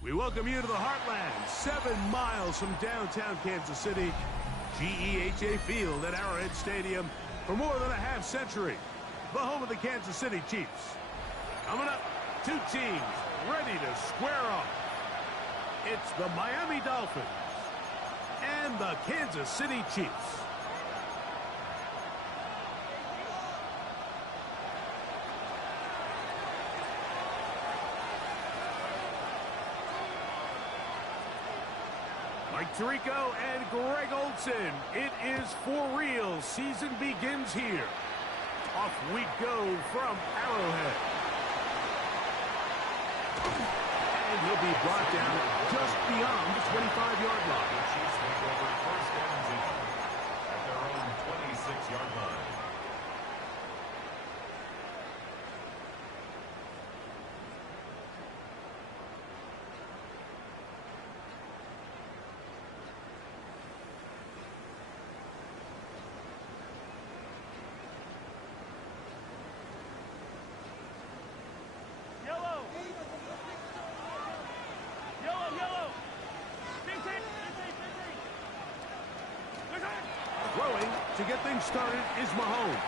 We welcome you to the Heartland, 7 miles from downtown Kansas City, GEHA Field at Arrowhead Stadium for more than a half-century, the home of the Kansas City Chiefs. Coming up, 2 teams ready to square off. It's the Miami Dolphins and the Kansas City Chiefs. Mike Tirico and Greg Olson, it is for real. Season begins here. Off we go from Arrowhead. And he'll be brought down just beyond the 25-yard line. The Chiefs take over first and 10 at their own 26-yard line. Throwing to get things started is Mahomes.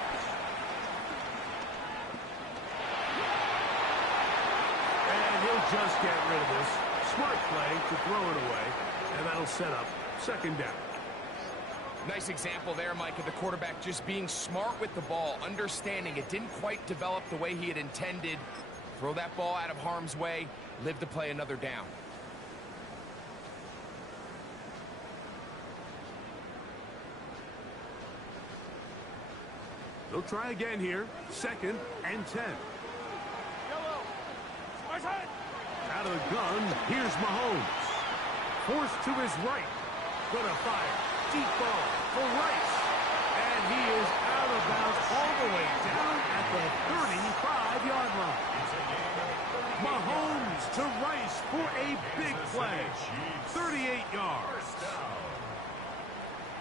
And he'll just get rid of this. Smart play to throw it away, and that'll set up second down. Nice example there, Mike, of the quarterback just being smart with the ball, understanding it didn't quite develop the way he had intended. Throw that ball out of harm's way, live to play another down. They'll try again here. Second and 10. Out of the gun, here's Mahomes. Forced to his right. Gonna fire. Deep ball for Rice. And he is out of bounds all the way down at the 35-yard line. Mahomes to Rice for a big play. 38 yards.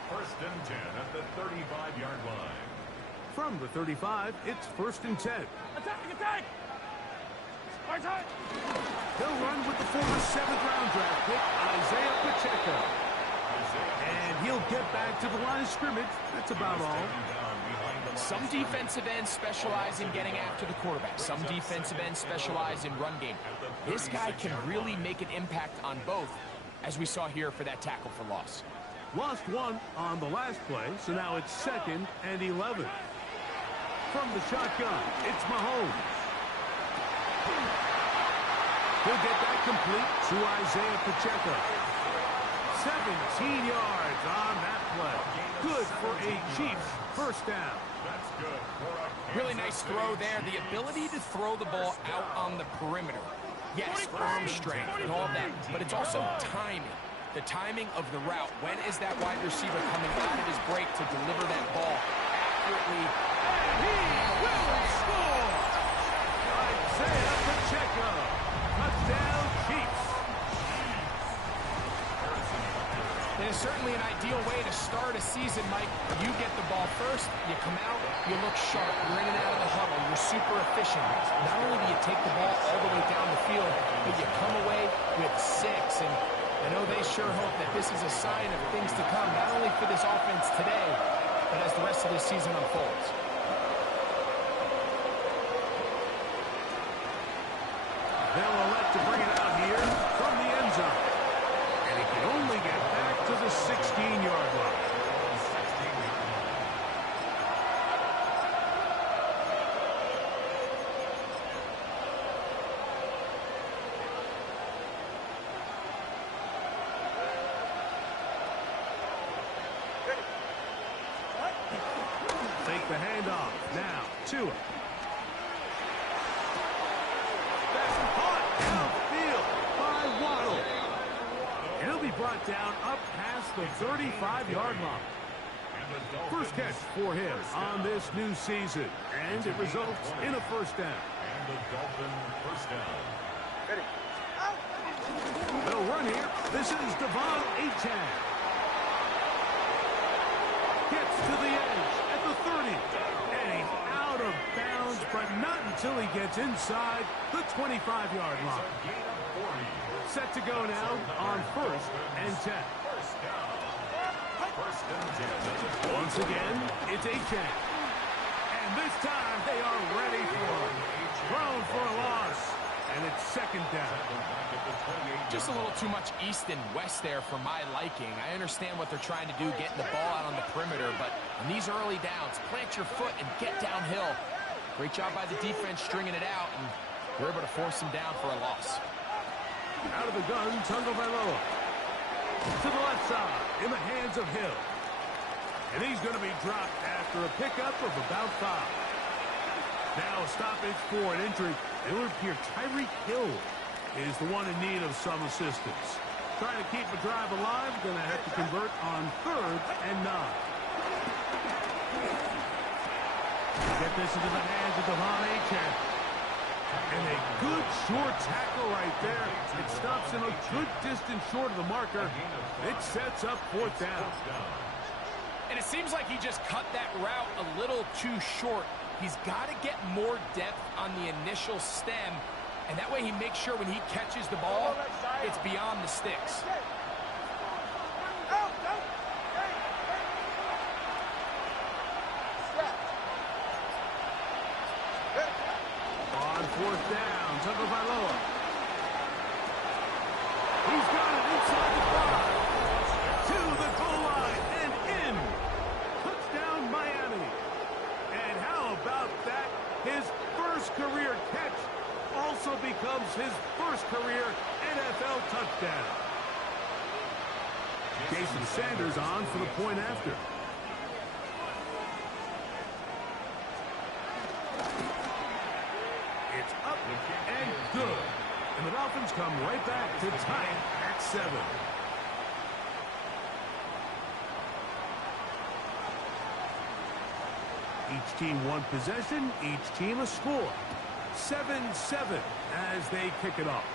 First and 10 at the 35-yard line. From the 35, it's first and 10. Attack! He'll run with the former 7th-round draft pick, Isaiah Pacheco. And he'll get back to the line of scrimmage. That's about all. Some defensive ends specialize in getting after the quarterback. Some defensive ends specialize in run game. This guy can really make an impact on both, as we saw here for that tackle for loss. Lost one on the last play, so now it's second and 11. From the shotgun, it's Mahomes. He'll get that complete to Isaiah Pacheco. 17 yards on that play. Good for a Chiefs first down. That's good for a Really nice throw there. The ability to throw the ball out on the perimeter. Yes, arm strength and all that, but it's also timing. The timing of the route. When is that wide receiver coming out of his break to deliver that ball accurately? And he will score! Isaiah Pacheco. Touchdown, Chiefs. In a certainly an ideal way to start a season, Mike. You get the ball first, you come out, you look sharp, you're in and out of the huddle, you're super efficient. Not only do you take the ball all the way down the field, but you come away with 6. And I know they sure hope that this is a sign of things to come, not only for this offense today, but as the rest of this season unfolds. They'll elect to bring it out here from the end zone. And he can only get back to the 16-yard line. Take the handoff. Now, Tua. That's caught downfield by Waddle. And he'll be brought down up past the 35-yard line. First catch for him on this new season. And it results in a first down. And the Dolphin first down. They'll run here. This is Devon Achane. Gets to the edge at the 30. And he's out of bounds, but not until he gets inside the 25-yard line. Set to go now on 1st and 10. Once again, it's Achane. And this time they are ready for him. Thrown for a loss. And it's second down. Just a little too much east and west there for my liking. I understand what they're trying to do, getting the ball out on the perimeter, but in these early downs, plant your foot and get downhill. Great job by the defense stringing it out, and they're able to force them down for a loss. Out of the gun, Tagovailoa. To the left side, in the hands of Hill. And he's going to be dropped after a pickup of about 5. Now a stoppage for an injury. It would appear Tyreek Hill is the one in need of some assistance. Trying to keep a drive alive, going to have to convert on 3rd and 9. Get this into the hands of Devon Achane. And a good short tackle right there. It stops him a good distance short of the marker. It sets up 4th down. And it seems like he just cut that route a little too short. He's got to get more depth on the initial stem, and that way he makes sure when he catches the ball, it's beyond the sticks. On 4th down, Tagovailoa. He's got it inside the 5. To the goal line and in. Touchdown, Miami. And how about that? His first career catch also becomes his first career NFL touchdown. Jason Sanders on for the point after. It's up and good. And the Dolphins come right back to tie it at 7. Each team one possession, each team a score. 7-7 as they kick it off.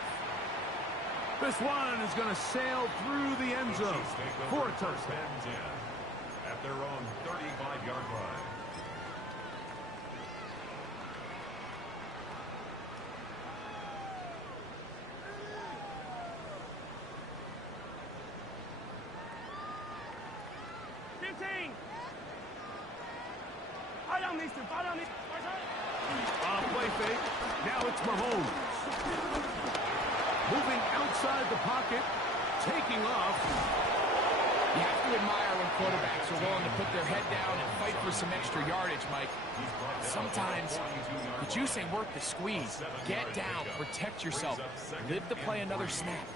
This one is going to sail through the end zone for a touchdown. At their own 35-yard line. Play fake. Now it's Mahomes. Moving outside the pocket. Taking off. You have to admire when quarterbacks are willing to put their head down and fight for some extra yardage, Mike. Sometimes the juice ain't worth the squeeze. Get down. Protect yourself. Live to play another snap.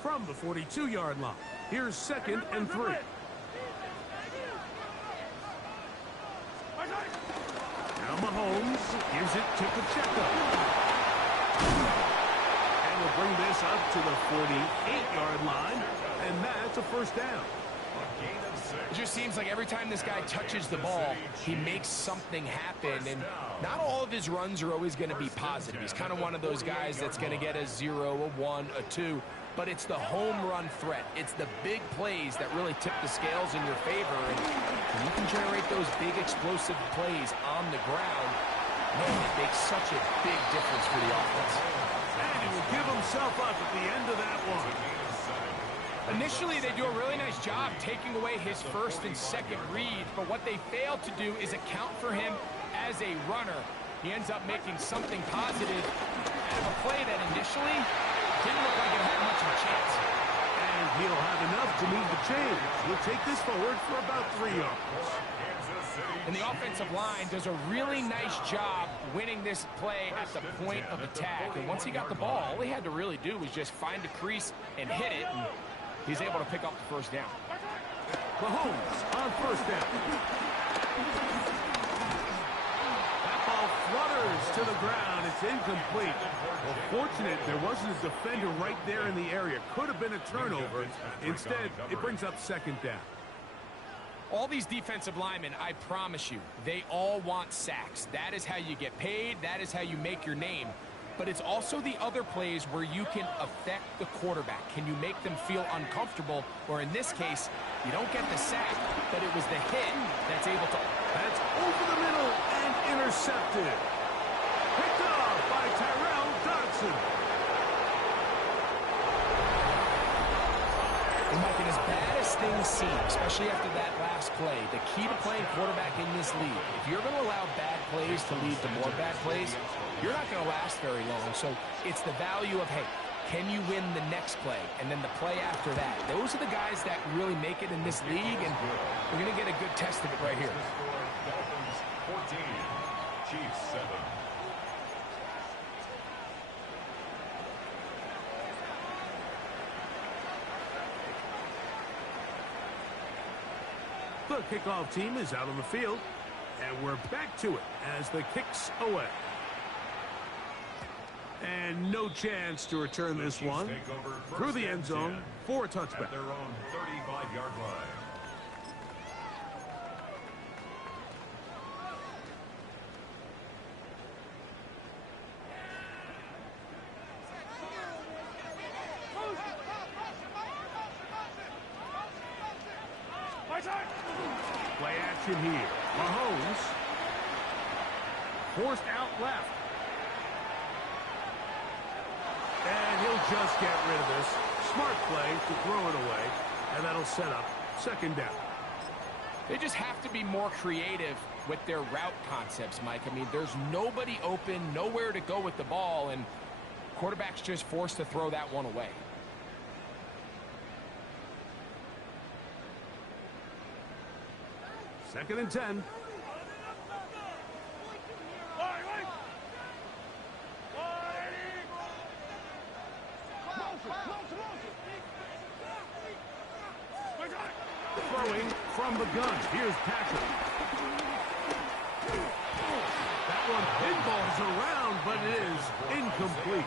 From the 42-yard line. Here's 2nd and 3. Now Mahomes gives it to Pacheco. And we'll bring this up to the 48-yard line. And that's a first down. It just seems like every time this guy touches the ball, he makes something happen, and not all of his runs are always going to be positive. He's kind of one of those guys that's going to get a 0, a 1, a 2, but it's the home run threat. It's the big plays that really tip the scales in your favor, and when you can generate those big explosive plays on the ground, man, it makes such a big difference for the offense. And he will give himself up at the end of that one. Initially, they do a really nice job taking away his first and second read, but what they fail to do is account for him as a runner. He ends up making something positive out of a play that initially didn't look like it had much of a chance. And he'll have enough to move the chains. He'll take this forward for about 3 yards. And the offensive line does a really nice job winning this play at the point of attack. And once he got the ball, all he had to really do was just find a crease and hit it. And he's able to pick up the first down. Mahomes on first down. That ball flutters to the ground. It's incomplete. Well, fortunate there wasn't a defender right there in the area. Could have been a turnover. Instead, it brings up second down. All these defensive linemen, I promise you, they all want sacks. That is how you get paid. That is how you make your name. But it's also the other plays where you can affect the quarterback. Can you make them feel uncomfortable? Or in this case, you don't get the sack, but it was the hit that's able to... That's over the middle and intercepted. Picked off by Tyrell Dodson. And Mike, and as bad as things seem, especially after that last play, the key to playing quarterback in this league, if you're going to allow bad plays to lead to more bad plays, you're not going to last very long. So it's the value of, hey, can you win the next play? And then the play after that. Those are the guys that really make it in this league, and we're going to get a good test of it right here. Dolphins 14, Chiefs 7. The kickoff team is out on the field, and we're back to it as the kick's away. And no chance to return this one through the end zone for a touchback. At their own 35-yard line. Play action here. Mahomes forced out left. And he'll just get rid of this. Smart play to throw it away. And that'll set up second down. They just have to be more creative with their route concepts, Mike. I mean, there's nobody open, nowhere to go with the ball, and quarterback's just forced to throw that one away. Second and 10. Throwing from the gun. Here's Patrick. That one pinballs around, but it is incomplete.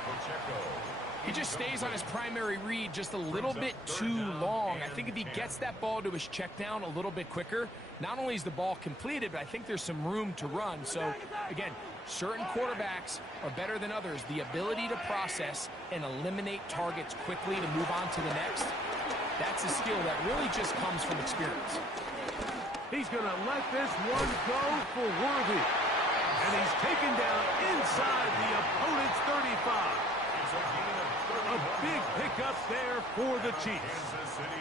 He just stays on his primary read just a little bit too long. I think if he gets that ball to his check down a little bit quicker, not only is the ball completed, but I think there's some room to run. So, again, certain quarterbacks are better than others. The ability to process and eliminate targets quickly to move on to the next, that's a skill that really just comes from experience. He's going to let this one go for Worthy. And he's taken down inside the opponent's 35. A big pickup there for the Chiefs.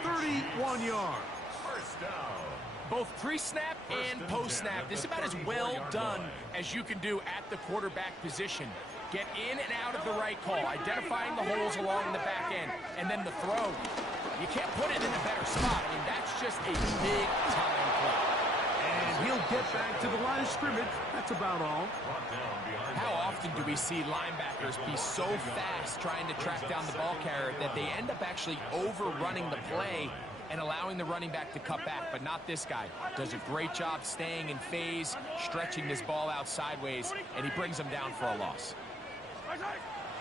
31 yards. First down. Both pre-snap and post-snap, this is about as well done as you can do at the quarterback position. Get in and out of the right call, identifying the holes along the back end, and then the throw. You can't put it in a better spot. I mean, that's just a big-time play. And he'll get back to the line of scrimmage. That's about all. How often do we see linebackers be so fast trying to track down the ball carrier that they end up actually overrunning the play and allowing the running back to cut back? But not this guy. Does a great job staying in phase, stretching this ball out sideways, and he brings him down for a loss.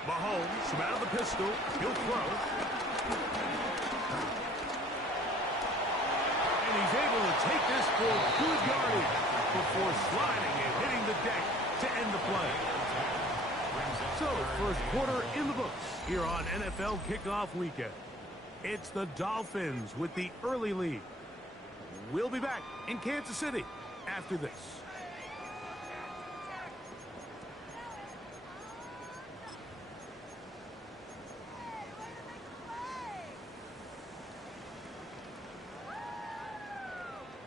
Mahomes from out of the pistol. He'll throw. able to take this for good yardage before sliding and hitting the deck to end the play. So, first quarter in the books here on NFL Kickoff Weekend. It's the Dolphins with the early lead. We'll be back in Kansas City after this.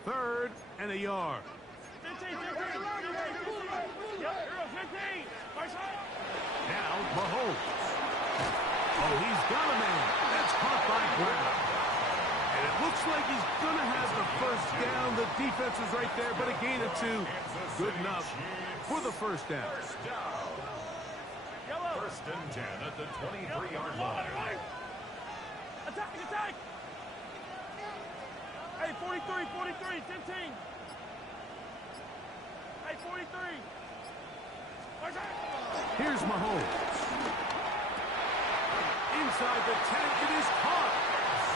Third and a yard. 15. Now Mahomes. Oh, he's got a man. That's caught by Brown. And it looks like he's going to have the first down. The defense is right there, but a gain of 2. Good enough for the first down. First and 10 at the 23-yard line. Attack! Hey, 43, 15. Hey, 43. Here's Mahomes. Inside the 10, it is caught.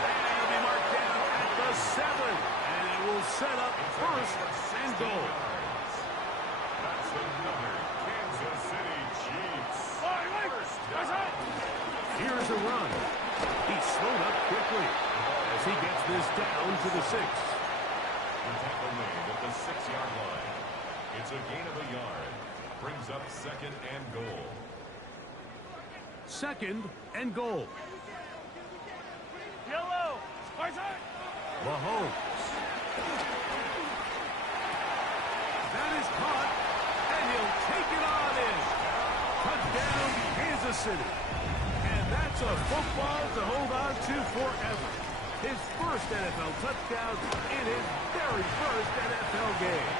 And it'll be marked down at the 7. And it will set up first and goal. That's another Kansas City Chiefs. Here's a run. He's slowed up quickly as he gets this down to the 6. The tackle made at the 6-yard line. It's a gain of a yard. Brings up second and goal. Second and goal. Yellow. Mahomes. That is caught, and he'll take it on in. Touchdown, Kansas City. And that's a football to hold on to forever. His first NFL touchdown in his very first NFL game.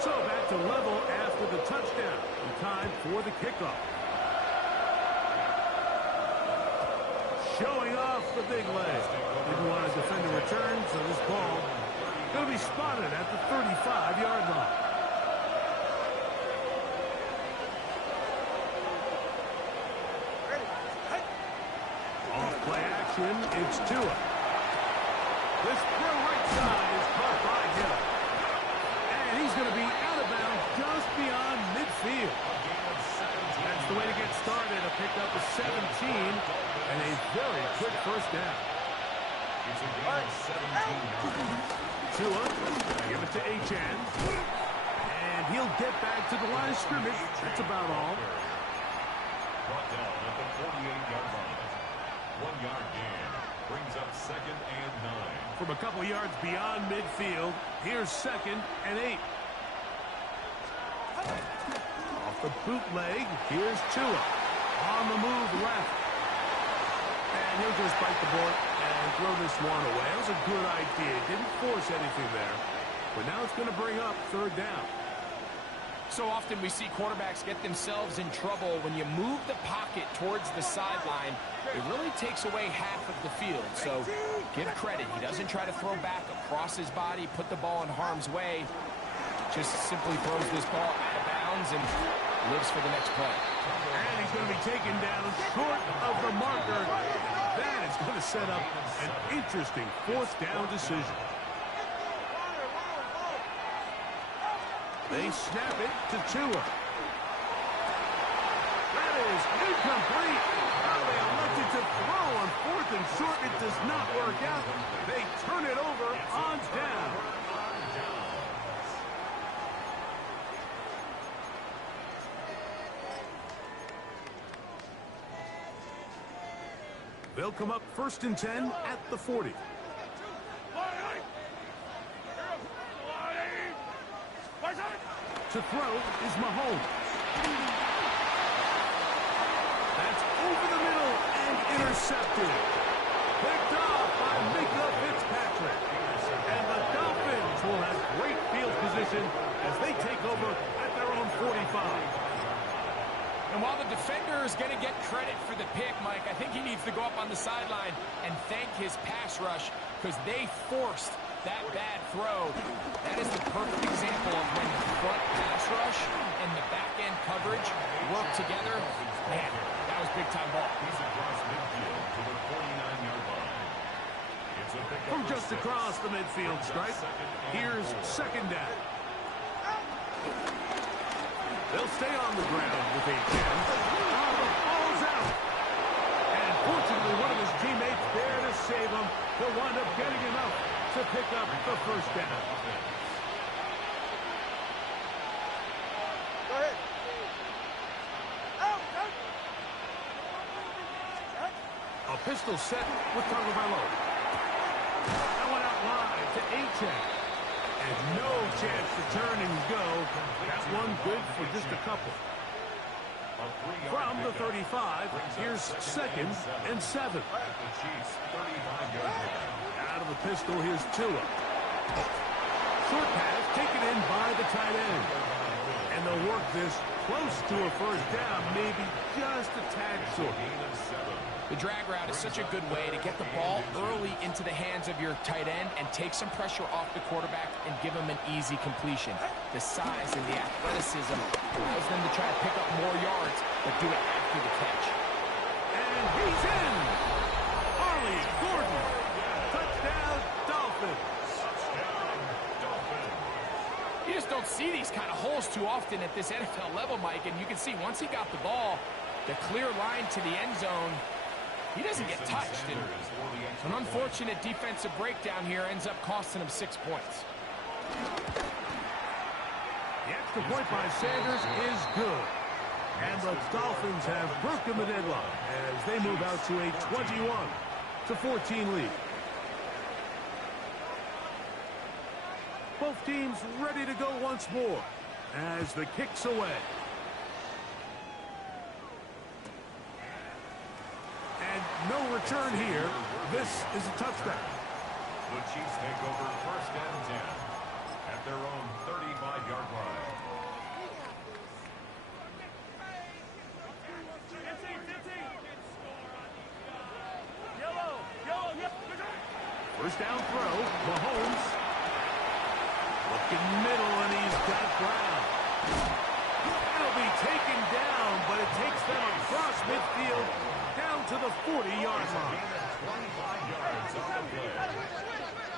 So back to level after the touchdown. And time for the kickoff. Showing off the big leg. Didn't want to defend a return, so this ball going to be spotted at the 35-yard line. Off play action, it's Tua. This throw right side is caught by Hill. And he's going to be out of bounds just beyond midfield. That's the way to get started. A pickup of 17 and a very quick first down. It's a gain of 17. Tua, give it to H.N. And he'll get back to the line of scrimmage. That's about all. Brought down at the 48-yard line. 1-yard gain. Brings up second and 9. From a couple yards beyond midfield, here's second and 8. Off the bootleg, here's Tua. On the move left. And he'll just bite the bullet and throw this one away. That was a good idea. Didn't force anything there. But now it's going to bring up third down. So often we see quarterbacks get themselves in trouble when you move the pocket towards the sideline. It really takes away half of the field. So give credit. He doesn't try to throw back across his body, put the ball in harm's way. Just simply throws this ball out of bounds and lives for the next play. And he's going to be taken down short of the marker. That is going to set up an interesting fourth down decision. They snap it to Tua. That is incomplete. Now they elected to throw on fourth and short. It does not work out. They turn it over on down. They'll come up first and 10 at the 40. To throw is Mahomes. That's over the middle and intercepted. Picked off by Mika Fitzpatrick. And the Dolphins will have great field position as they take over at their own 45. And while the defender is going to get credit for the pick, Mike, I think he needs to go up on the sideline and thank his pass rush because they forced That bad throw, that is the perfect example of when the front pass rush and the back end coverage work together. Man, that was big time ball. He's across midfield to the 49-yard line. It's a pickup From just across the midfield stripe, here's second down. They'll stay on the ground with 8 10. The ball's out. And fortunately, one of his teammates there to save him. He'll wind up getting enough to pick up the first down. Go ahead. Out. A pistol set with Tagovailoa. That one out wide to Achane. And no chance to turn and go. That one good for just a couple. From the 35, here's second and 7. The Chiefs 35-yard line. Out of the pistol, here's Tua. Short pass taken in by the tight end. And they'll work this close to a first down, maybe just a tad short. The drag route is such a good way to get the ball early into the hands of your tight end and take some pressure off the quarterback and give him an easy completion. The size and the athleticism allows them to try to pick up more yards, but do it after the catch. And he's in! Ollie Gordon. Touchdown, Dolphins. You just don't see these kind of holes too often at this NFL level, Mike, and you can see once he got the ball, the clear line to the end zone, he doesn't get touched. And an unfortunate defensive breakdown here ends up costing him 6 points. The extra point by Sanders is good. And the Dolphins have broken the deadlock as they move out to a 21-14 lead. Both teams ready to go once more as the kick's away. And no return here. This is a touchdown. The Chiefs take over first and 10 at their own 35-yard line. 15. Yellow. First down throw, Mahomes. Looking middle, and he's got Brown. It'll be taken down, but it takes them across midfield down to the 40-yard line. 25 yards on the play.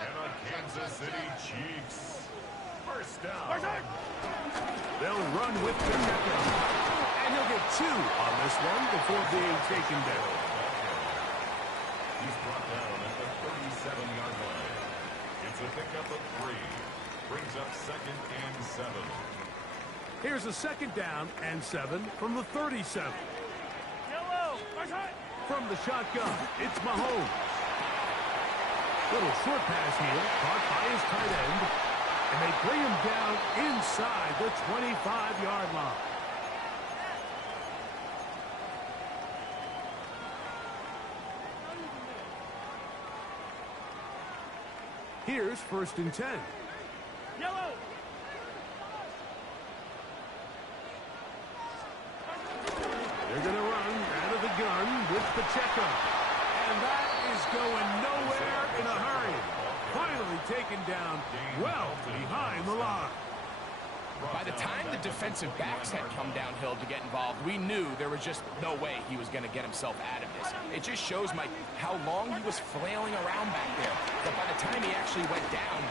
And the Kansas City Chiefs. First down. They'll run with Pacheco. And he'll get 2 on this one before being taken down. He's brought down at the 37-yard line. It's a pickup of 3. Brings up second and 7. Here's a second down and 7 from the 37. Yellow. From the shotgun, it's Mahomes. Little short pass here, caught by his tight end. And they bring him down inside the 25-yard line. Here's first and 10. Yellow. They're going to run out of the gun with Pacheco. And that is going nowhere in a hurry. Finally taken down well behind the line. By the time the defensive backs had come downhill to get involved, we knew there was just no way he was going to get himself out of this. It just shows, Mike, how long he was flailing around back there. But by the time he actually went down,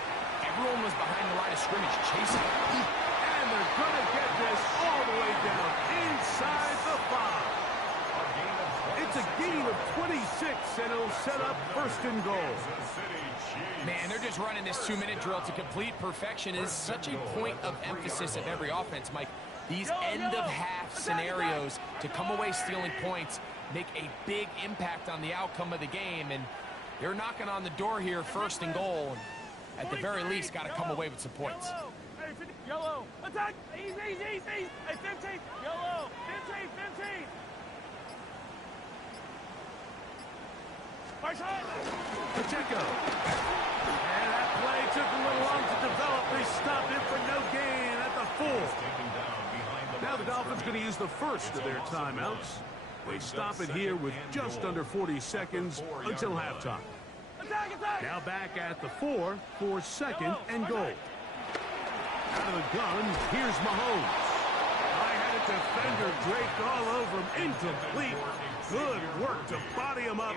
everyone was behind the line of scrimmage chasing him. And they're going to get this all the way down inside the 5. It's a gain of 26, and it'll set up first and goal. Man, they're just running this 2-minute drill to complete perfection. It is such a point of emphasis of every offense, Mike. These end-of-half scenarios to come away stealing points make a big impact on the outcome of the game, and they're knocking on the door here, first and goal. And at the very least, got to come away with some points. Yellow. Attack. Easy. Hey, 15. Yellow. 15. Pacheco. And that play took a little long to develop. They stopped it for no gain at the 4. Now the Dolphins going to use the first of their timeouts. They stop it here with just under 40 seconds until halftime. Attack, attack. Now back at the 4 for second and goal. Out of the gun, here's Mahomes. I had a defender draped all over him. Incomplete. Good work to body him up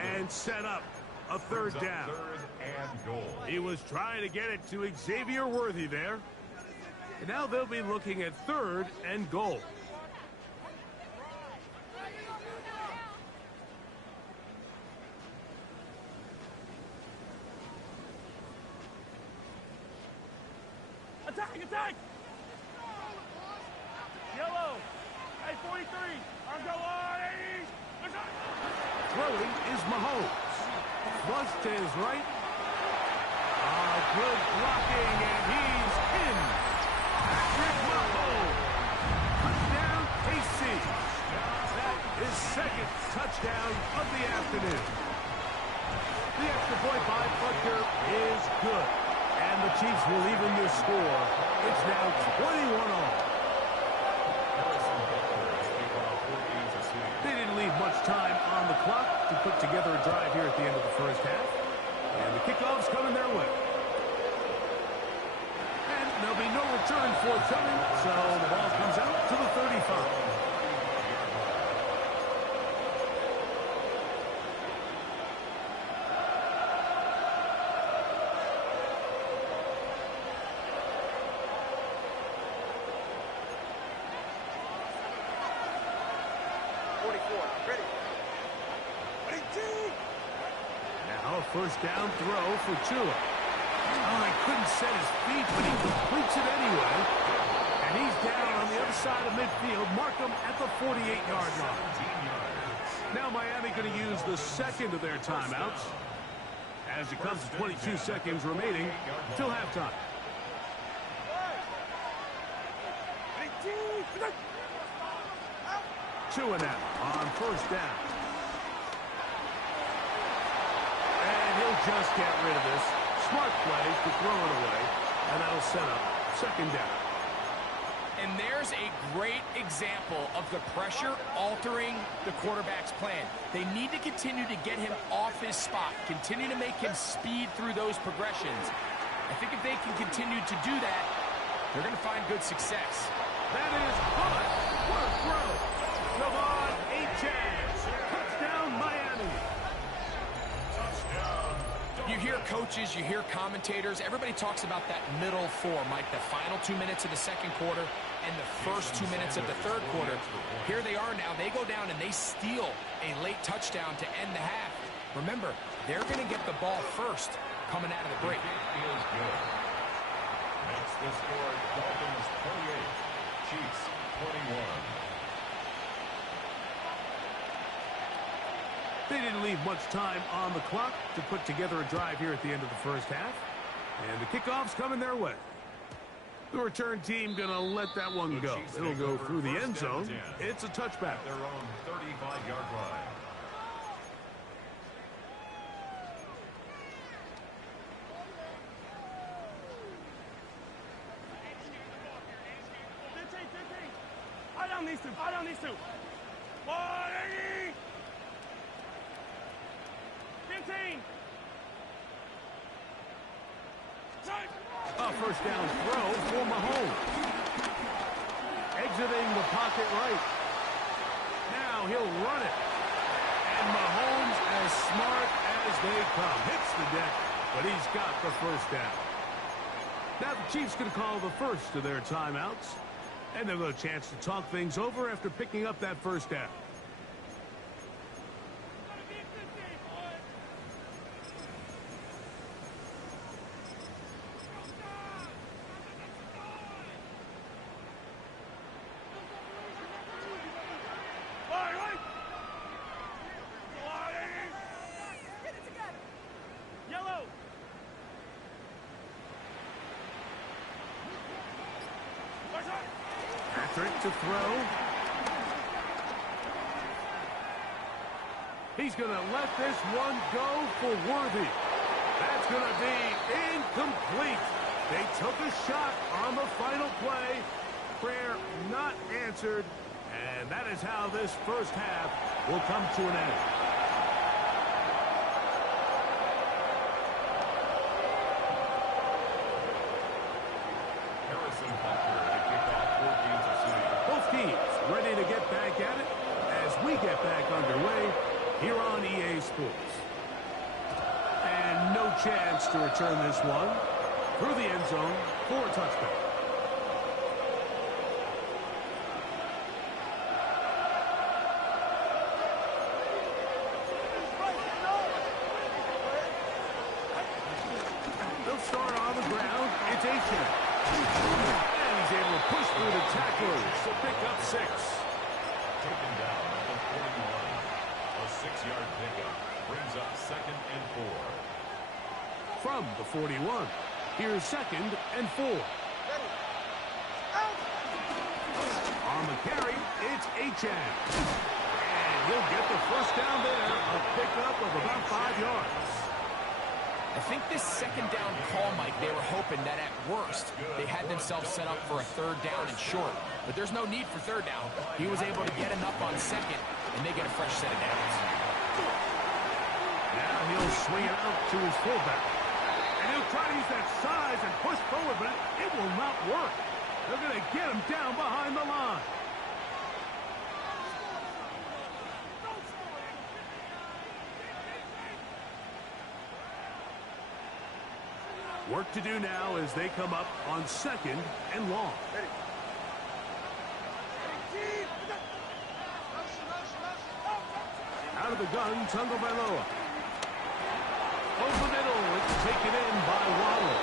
and set up a third down. He was trying to get it to Xavier Worthy there. And now they'll be looking at third and goal. Attack, attack. Yellow. Hey, 43. I'm going. Throwing is Mahomes. Flush to his right. Good blocking, and he's in. Patrick Mahomes. Touchdown, KC. That is second touchdown of the afternoon. The extra point by Butker is good. And the Chiefs will even this score. It's now 21-all. They didn't leave much time on the clock to put together a drive here at the end of the first half. And the kickoff's coming their way. And there'll be no return forthcoming, so the ball comes out to the 35. First down throw for Tua. Oh, he couldn't set his feet, but he completes it anyway. And he's down on the other side of midfield. Mark him at the 48-yard line. Now Miami going to use the second of their timeouts as it comes to 22 seconds remaining till halftime. Tua now on first down. Just get rid of this. Smart play to throw it away, and that'll set up second down. And there's a great example of the pressure altering the quarterback's plan. They need to continue to get him off his spot, continue to make him speed through those progressions. I think if they can continue to do that, they're going to find good success. That is good. What a throw. Javon Achane. Touchdown, Miami. You hear coaches, you hear commentators, everybody talks about that middle four, Mike, the final 2 minutes of the second quarter and the first 2 minutes of the third quarter. Here they are now. They go down and they steal a late touchdown to end the half. Remember, they're going to get the ball first coming out of the break. That's the score. Dolphins 28, Chiefs 21. They didn't leave much time on the clock to put together a drive here at the end of the first half. And the kickoff's coming their way. The return team going to let that one go. It'll go through the end zone. It's a touchback. Their own 35-yard line. I down these two. I down these two. 180. 15. A first down throw for Mahomes. Exiting the pocket right. Now he'll run it. And Mahomes, as smart as they come, hits the deck, but he's got the first down. Now the Chiefs going to call the first of their timeouts. And they'll get a chance to talk things over after picking up that first down. To throw. He's going to let this one go for Worthy. That's going to be incomplete. They took a shot on the final play. Prayer not answered. And that is how this first half will come to an end. Jackson Hunter to kick off for Kansas City. Both teams ready to get back at it as we get back underway here on EA Sports. And no chance to return this one through the end zone for a touchdown. They'll start on the ground. It's Aiken. And he's able to push through the tacklers to pick up 6. Taken down at the 41. A 6-yard pickup brings up 2nd and 4. From the 41, here's 2nd and 4. On the carry, it's Achan. And he'll get the first down there, a pickup of about 5 yards. I think this 2nd down call, Mike, they were hoping that at worst they had themselves set up for a 3rd down and short. But there's no need for 3rd down. He was able to get enough on 2nd, and they get a fresh set of downs. Now he'll swing it out to his fullback. And he'll try to use that size and push forward, but it will not work. They're going to get him down behind the line. Work to do now as they come up on 2nd and long. Out of the gun, Tagovailoa. Over the middle, it's taken in by Waddle.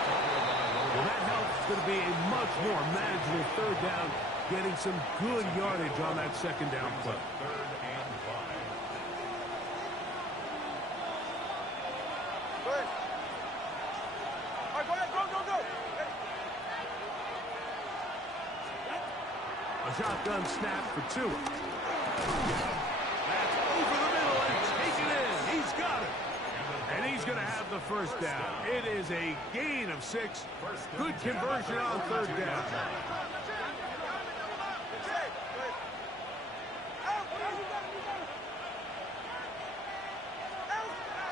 Well, that helps. It's going to be a much more manageable 3rd down, getting some good yardage on that 2nd down play. 3rd and 5. A shotgun snap for Tua. That's over the middle and taken in. He's got it. And he's going to have the first down. It is a gain of 6. Good conversion on 3rd down.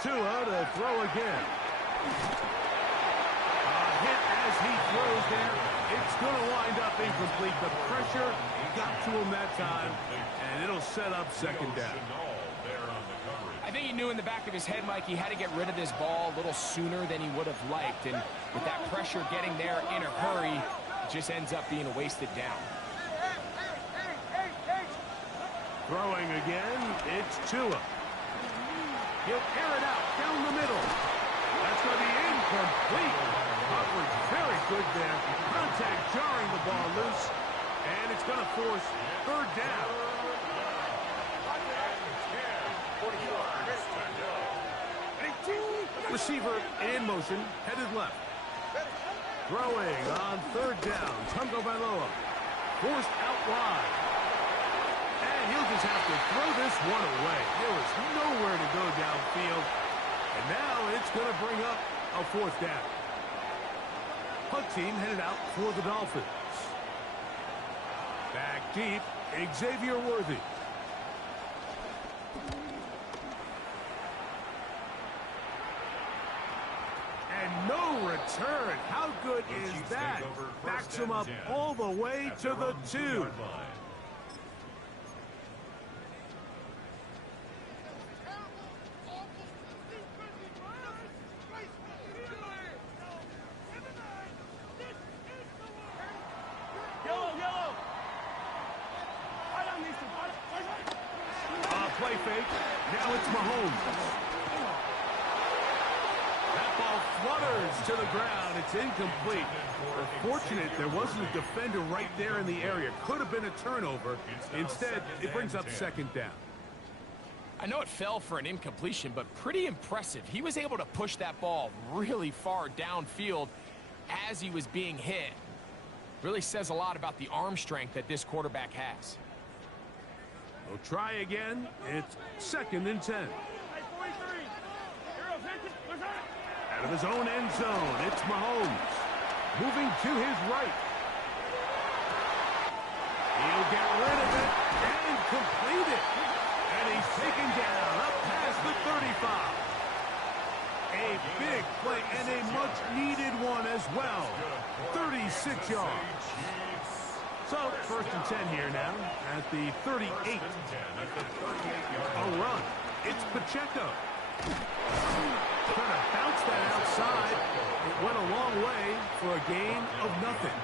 Tua to throw again. A hit as he throws there. It's going to wind up incomplete. The pressure got to him that time, and it'll set up 2nd down. I think he knew in the back of his head, Mike, he had to get rid of this ball a little sooner than he would have liked. And with that pressure getting there in a hurry, it just ends up being a wasted down. Throwing again, it's Tua. He'll air it out down the middle. That's going to be incomplete. Coverage very good there. Contact jarring the ball loose. And it's going to force 3rd down. Receiver in motion, headed left. Throwing on 3rd down. Tagovailoa forced out wide. And he'll just have to throw this one away. There was nowhere to go downfield. And now it's going to bring up a 4th down. Punt team headed out for the Dolphins. Back deep, Xavier Worthy. And no return. How good is that? Backs him up all the way to the 2. Play fake. Now it's Mahomes. That ball flutters to the ground. It's incomplete. Fortunate there wasn't a defender right there in the area. Could have been a turnover. Instead, it brings up 2nd down. I know it fell for an incompletion, but pretty impressive. He was able to push that ball really far downfield as he was being hit. Really says a lot about the arm strength that this quarterback has. We'll try again. It's 2nd and 10. Out of his own end zone, it's Mahomes. Moving to his right. He'll get rid of it and complete it. And he's taken down up past the 35. A big play and a much-needed one as well. 36 yards. So, 1st and 10 here now at the 38. A run. It's Pacheco. Trying to bounce that outside. It went a long way for a gain of nothing.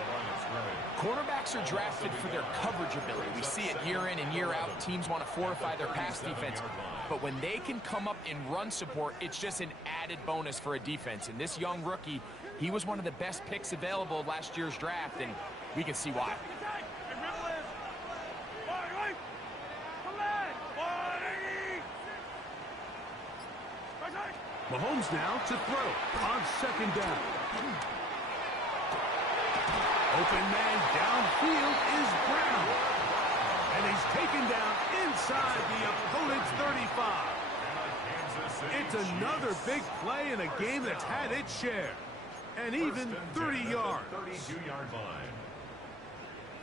Cornerbacks are drafted for their coverage ability. We see it year in and year out. Teams want to fortify their pass defense. But when they can come up in run support, it's just an added bonus for a defense. And this young rookie, he was one of the best picks available last year's draft, and we can see why. Mahomes now to throw on 2nd down. Open man downfield is Brown. And he's taken down inside the opponent's 35. It's another big play in a game that's had its share. And even 30 yards. 32-yard line.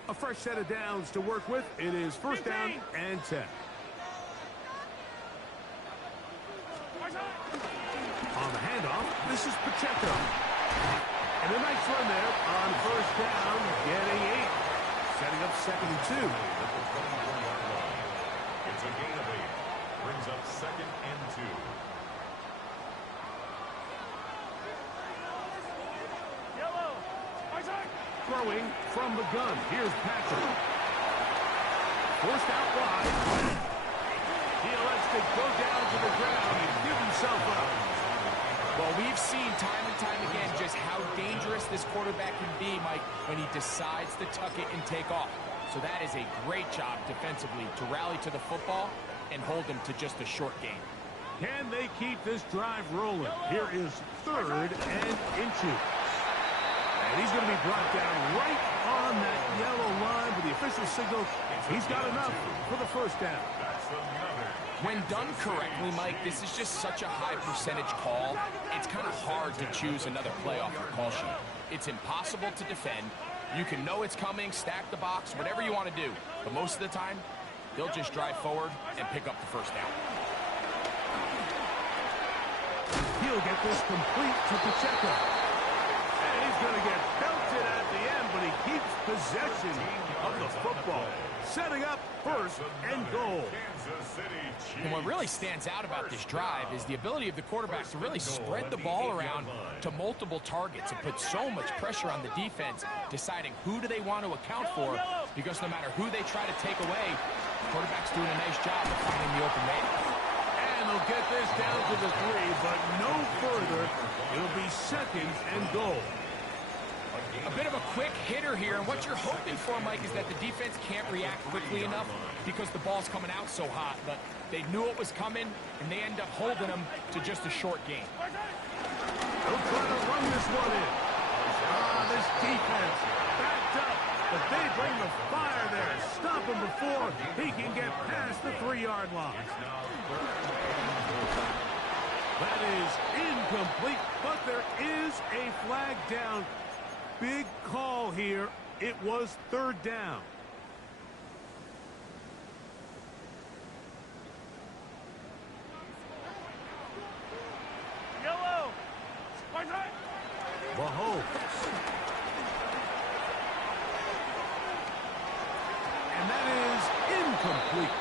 A fresh set of downs to work with. It is 1st down and 10. On the handoff, this is Pacheco. And a nice run there on 1st down, getting 8. Setting up 2nd and 2. At the 24-yard line. It's a gain of 8. Brings up 2nd and 2. Throwing from the gun. Here's Patrick. Forced out wide. He elects to go down to the ground and give himself up. Well, we've seen time and time again just how dangerous this quarterback can be, Mike, when he decides to tuck it and take off. So that is a great job defensively to rally to the football and hold him to just a short gain. Can they keep this drive rolling? Here is 3rd and inches. And he's going to be brought down right on that yellow line with the official signal. He's got enough for the 1st down. When done correctly, Mike, this is just such a high percentage call. It's kind of hard to choose another play off your call sheet. It's impossible to defend. You can know it's coming, stack the box, whatever you want to do. But most of the time, they'll just drive forward and pick up the 1st down. He'll get this complete to Pacheco. And he's going to get belted at the end, but he keeps possession of the football. Setting up 1st and goal. And what really stands out about this drive is the ability of the quarterback to really spread the ball around to multiple targets and put so much pressure on the defense, deciding who do they want to account for, because no matter who they try to take away, the quarterback's doing a nice job of finding the open man. And they'll get this down to the 3, but no further. It'll be 2nd and goal. A bit of a quick hitter here, and what you're hoping for, Mike, is that the defense can't react quickly enough because the ball's coming out so hot, but they knew it was coming, and they end up holding them to just a short game. They'll try to run this one in. This defense backed up, but they bring the fire there. Stop him before he can get past the 3-yard line. That is incomplete, but there is a flag down. Big call here. It was 3rd down. Yellow. Mahomes. And that is incomplete.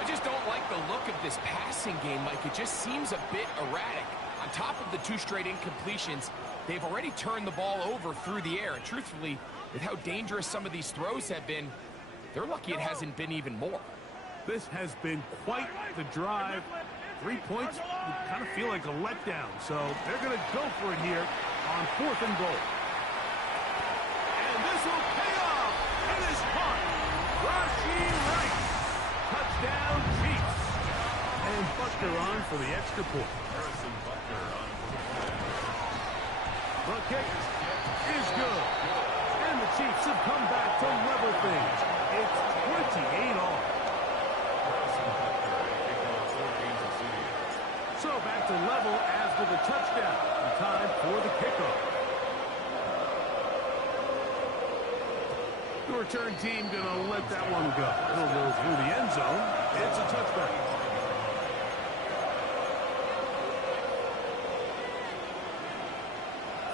I just don't like the look of this passing game, Mike. It just seems a bit erratic. On top of the 2 straight incompletions, they've already turned the ball over through the air. And truthfully, with how dangerous some of these throws have been, they're lucky it hasn't been even more. This has been quite the drive. 3 points would kind of feel like a letdown. So they're going to go for it here on 4th and goal. And this will pay off. It is caught. Rashee Rice. Touchdown, Chiefs. And Buckner on for the extra point. The kick is good. And the Chiefs have come back to level things. It's 28 all. So back to level after the touchdown. And time for the kickoff. The return team going to let that one go. It'll go through the end zone. It's a touchback.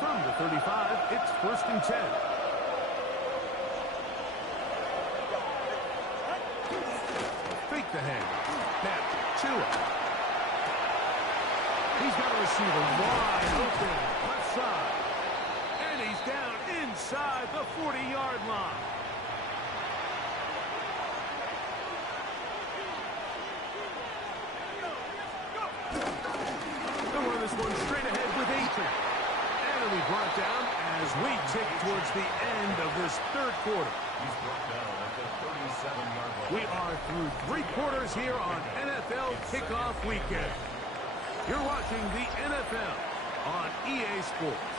From the 35, it's 1st and 10. Fake the hand. Now, Tua. He's got a receiver wide open, left side. And he's down inside the 40-yard line. They'll run this one straight ahead with 8. And it'll be brought down as we tick towards the end of this 3rd quarter. He's brought down at the 37-yard line. We are through 3 quarters here on NFL Kickoff Weekend. You're watching the NFL on EA Sports.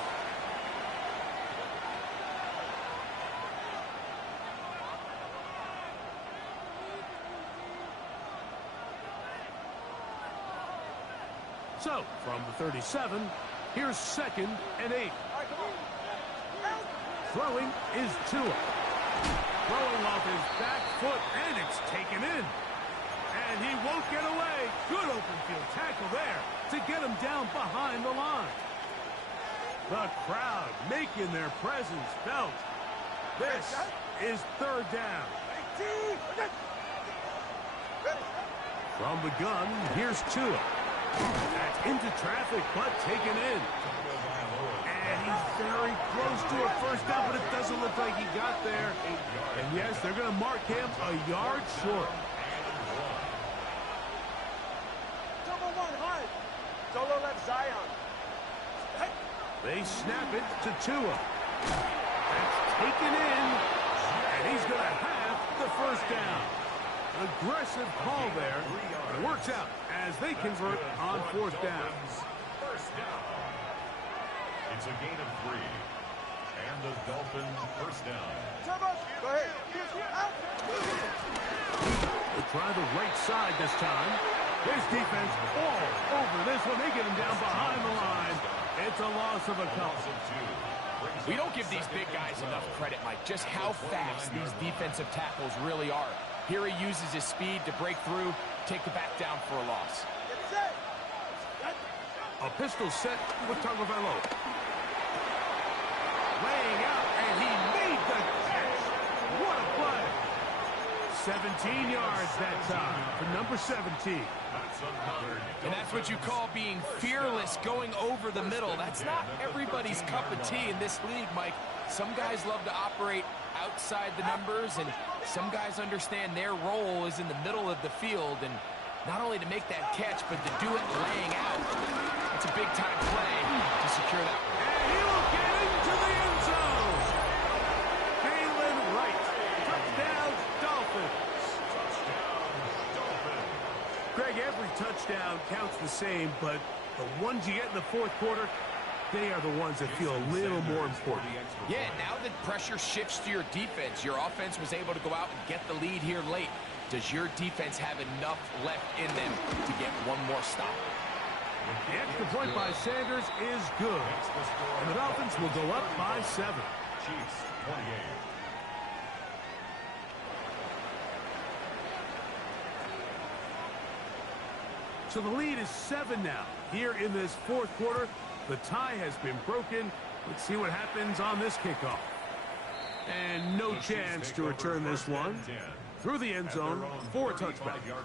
So, from the 37, here's 2nd and 8. Throwing is Tua. Throwing off his back foot, and it's taken in. And he won't get away. Good open field tackle there to get him down behind the line. The crowd making their presence felt. This is 3rd down. From the gun, here's Tua. That's into traffic, but taken in. And he's very close to a 1st down, but it doesn't look like he got there. And yes, they're going to mark him a yard short. Double one hard. Solo left Zion. They snap it to Tua. That's taken in, and he's going to have the 1st down. Aggressive call there. It works out as they convert on 4th down. First down. It's a gain of 3. And the Dolphins 1st down. Go ahead. They try the right side this time. His defense all over this one. They get him down behind the line. It's a loss of a couple. We don't give these big guys enough credit, Mike, just how fast these defensive tackles really are. Here he uses his speed to break through, take the back down for a loss. A pistol set with Tagovailoa. Laying out, and he made the catch. What a play. 17 yards that time for number 17. And that's what you call being fearless, going over the middle. That's not everybody's cup of tea in this league, Mike. Some guys love to operate outside the numbers, and some guys understand their role is in the middle of the field, and not only to make that catch, but to do it laying out. It's a big-time play to secure that. And he will get into the end zone. Galen Wright. Touchdown, Dolphins. Greg, every touchdown counts the same, but the ones you get in the 4th quarter, they are the ones that feel a little more important. Yeah, now that pressure shifts to your defense, your offense was able to go out and get the lead here late. Does your defense have enough left in them to get one more stop? The extra point by Sanders is good. And the Dolphins will go up by 7. Chiefs 28. So the lead is 7 now. Here in this 4th quarter, the tie has been broken. Let's see what happens on this kickoff. And no chance to return this one. Through the end zone for a touchback. Yellow.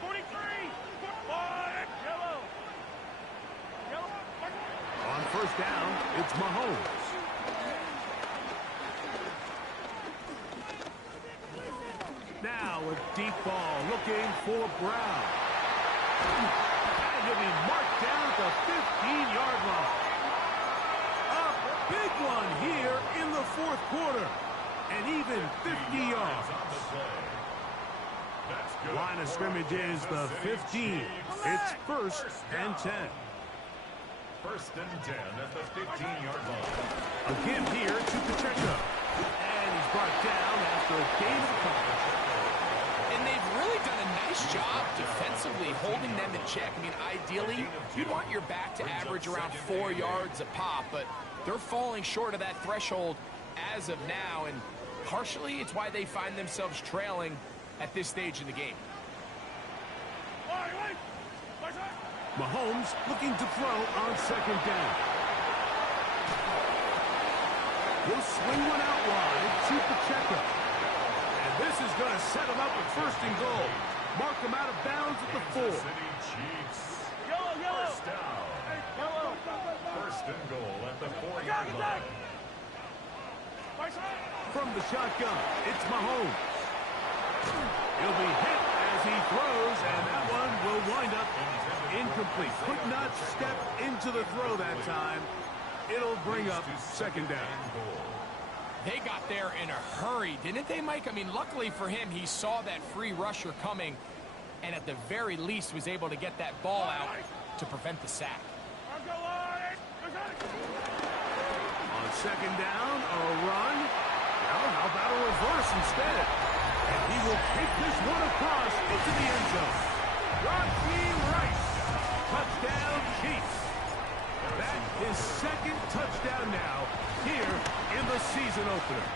43. Yellow. On 1st down, it's Mahomes. Now a deep ball looking for Brown. And he'll be marked down at the 15-yard line. A big one here in the 4th quarter. And even 50 yards. Line of scrimmage is the 15. It's 1st and 10. 1st and 10 at the 15-yard line. A give here to Pacheco. And he's brought down after a gain of a couple. And they've really done a nice job defensively holding them in check. I mean, ideally, you'd want your back to average around 4 yards a pop, but they're falling short of that threshold as of now, and partially it's why they find themselves trailing at this stage in the game. Mahomes looking to throw on second down. He'll swing one out wide to Pacheco. And this is going to set him up with first and goal. Mark him out of bounds at the 4. Yellow. First down. First and goal at the 4-yard line. From the shotgun, it's Mahomes. He'll be hit as he throws, and that one will wind up incomplete. Could not step into the throw that time. It'll bring up second down. They got there in a hurry, didn't they, Mike? I mean, luckily for him, he saw that free rusher coming, and at the very least was able to get that ball out to prevent the sack. On second down, a run. Now, how about a reverse instead? And he will kick this one across into the end zone. Raheem Rice. Touchdown, Chiefs. That is second touchdown now here in the season opener.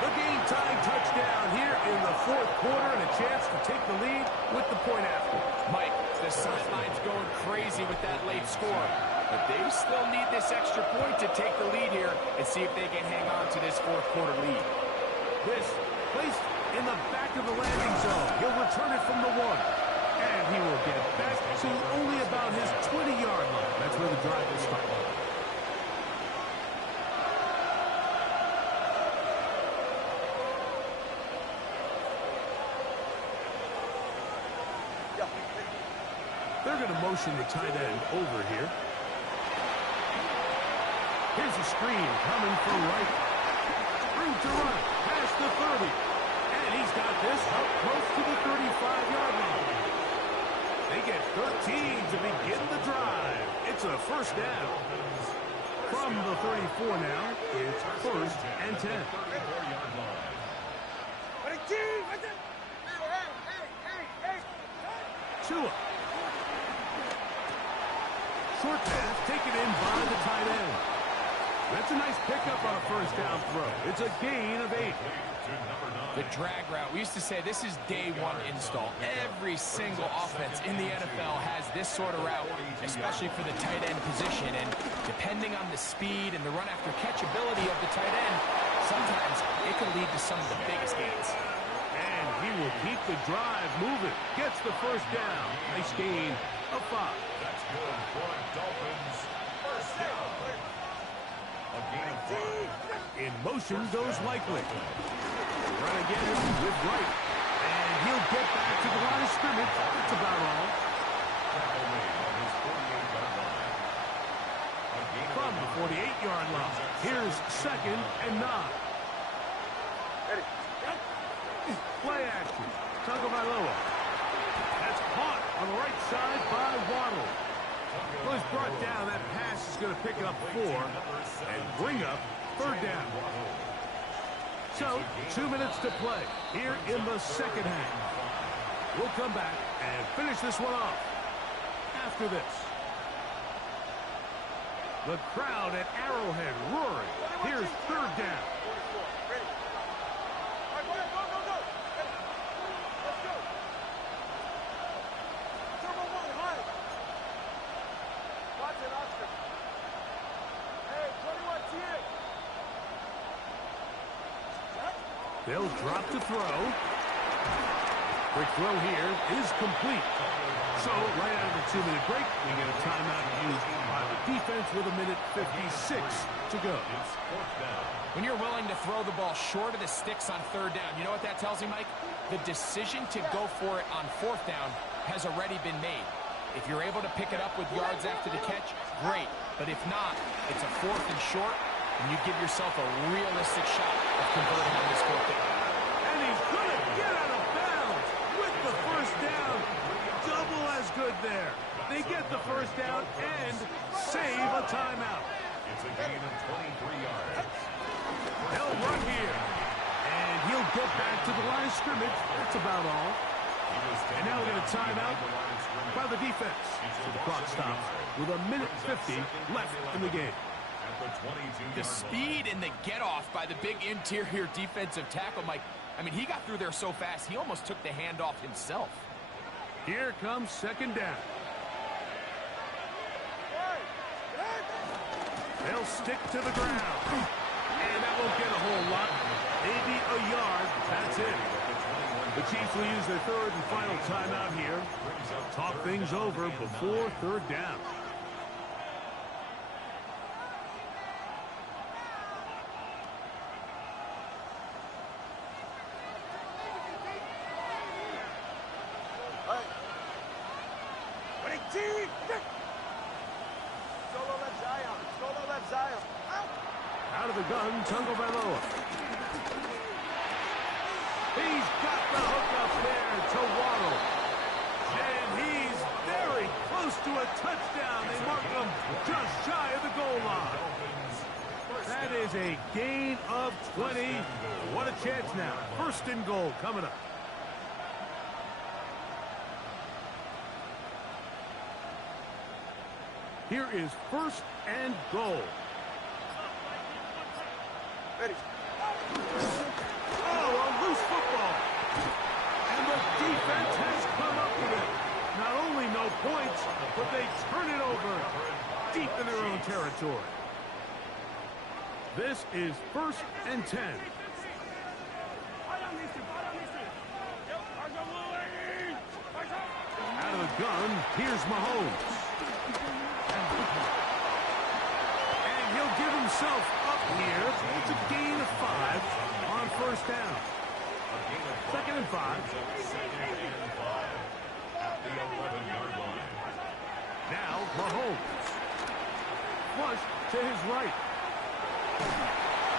The game-tying touchdown here in the fourth quarter, and a chance to take the lead with the point after. Mike, the sideline's going crazy with that late score, but they still need this extra point to take the lead here and see if they can hang on to this fourth quarter lead. This placed in the back of the landing zone. He'll return it from the 1. And he will get back to only about his 20-yard line. That's where the drive will start. They're going to motion the tight end over here. Here's a screen coming from right. Room to run. Past the 30. And he's got this up close to the 35-yard line. They get 13 to begin the drive. It's a first down. From the 34 now, it's first and 10. Tua. Short pass taken in by the tight end. That's a nice pickup on a first down throw. It's a gain of 8. The drag route, we used to say this is day one install. Every single offense in the NFL has this sort of route, especially for the tight end position. And depending on the speed and the run after catch ability of the tight end, sometimes it can lead to some of the biggest gains. And he will keep the drive moving. Gets the first down. Nice gain of 5. That's good for Dolphins. First down. A gain of 5. In motion goes Likely. Run again with Wright. And he'll get back to the line of scrimmage. That's about all. From the 48-yard line. Here's second and 9. Play action. Tagovailoa. That's caught on the right side by Waddle. Well, he's brought down. That pass is going to pick up 4 and bring up third down. So, 2 minutes to play here in the second half. We'll come back and finish this one off after this. The crowd at Arrowhead roaring. Here's third down. They'll drop to throw. Quick throw here is complete. So, right out of the 2-minute break, we get a timeout used by the defense with 1:56 to go. When you're willing to throw the ball short of the sticks on third down, you know what that tells me, Mike? The decision to go for it on fourth down has already been made. If you're able to pick it up with yards after the catch, great. But if not, it's a fourth and short, and you give yourself a realistic shot of converting on this fourth down. And he's going to get out of bounds with the first down. Double as good there. They get the first down and save a timeout. It's a gain of 23 yards. They'll run here. And he'll get back to the line of scrimmage. That's about all. And now we're going to time out by the defense. So the clock stops with 1:50 left in the game. The speed and the get-off by the big interior defensive tackle, Mike. I mean, he got through there so fast, he almost took the handoff himself. Here comes second down. They'll stick to the ground. And that won't get a whole lot. Maybe a yard. That's it. The Chiefs will use their third and final timeout here. Talk things over before third down. Out of the gun, Tungo Bailoa. He's got the hook up there to Waddle. And he's very close to a touchdown. They mark him just shy of the goal line. That is a gain of 20. What a chance now. First and goal coming up. Here is first and goal. Ready. Oh, a loose football. And the defense has come up with it. Not only no points, but they turn it over deep in their own territory. This is first and 10. Out of the gun, here's Mahomes. And he'll give himself up here. It's a gain of 5 on first down. Second and 5. At the 11-yard line. Now Mahomes. Flush to his right.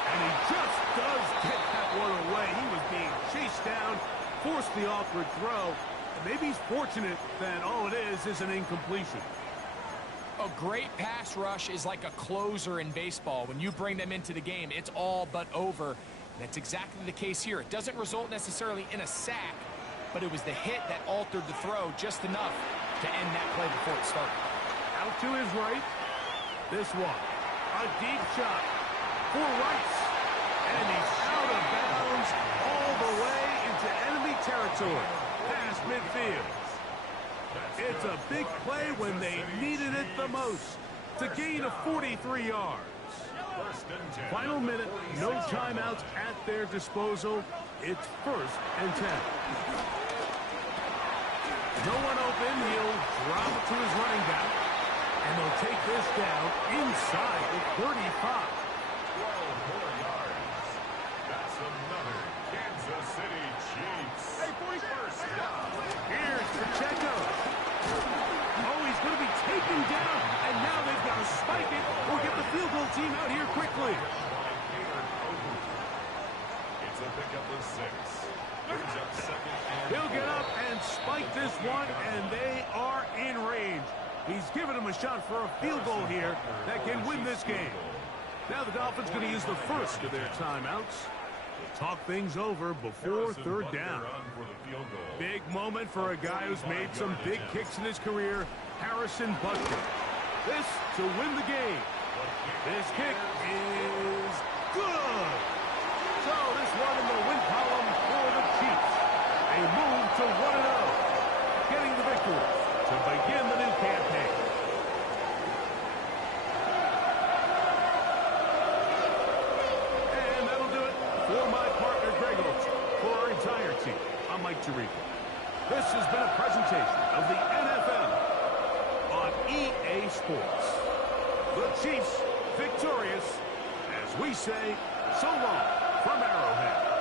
And he just does get that one away. He was being chased down, forced the awkward throw. And maybe he's fortunate that all it is an incompletion. A great pass rush is like a closer in baseball. When you bring them into the game, it's all but over. That's exactly the case here. It doesn't result necessarily in a sack, but it was the hit that altered the throw just enough to end that play before it started. Out to his right. This one. A deep shot for Rice. And he's out of bounds all the way into enemy territory. Past midfield. It's a big play when they needed it the most. To gain of 43 yards. Final minute, no timeouts at their disposal. It's first and 10. No one open. He'll drop it to his running back. And they'll take this down inside the 35. 12 more yards. That's another Kansas City Chiefs. Hey, 41st down. Here's Pacheco. Oh, he's going to be taken down. And now they've got to spike it or get the field goal team out here quickly. It's a pickup of 6. Brings up second and He'll get up and spike this one, and they are in range. He's given him a shot for a field goal here that can win this game. Now the Dolphins going to use the first of their timeouts. We'll talk things over before third down. Big moment for a guy who's made some big kicks in his career, Harrison Butker. This to win the game. This kick is good. So this one in the win column for the Chiefs. A move to 1-0. Getting the victory to begin the new campaign. And that'll do it for my partner, Greg Oates. For our entire team, I'm Mike Tirico. This has been a presentation of the NFL on EA Sports. The Chiefs victorious, as we say, so long from Arrowhead.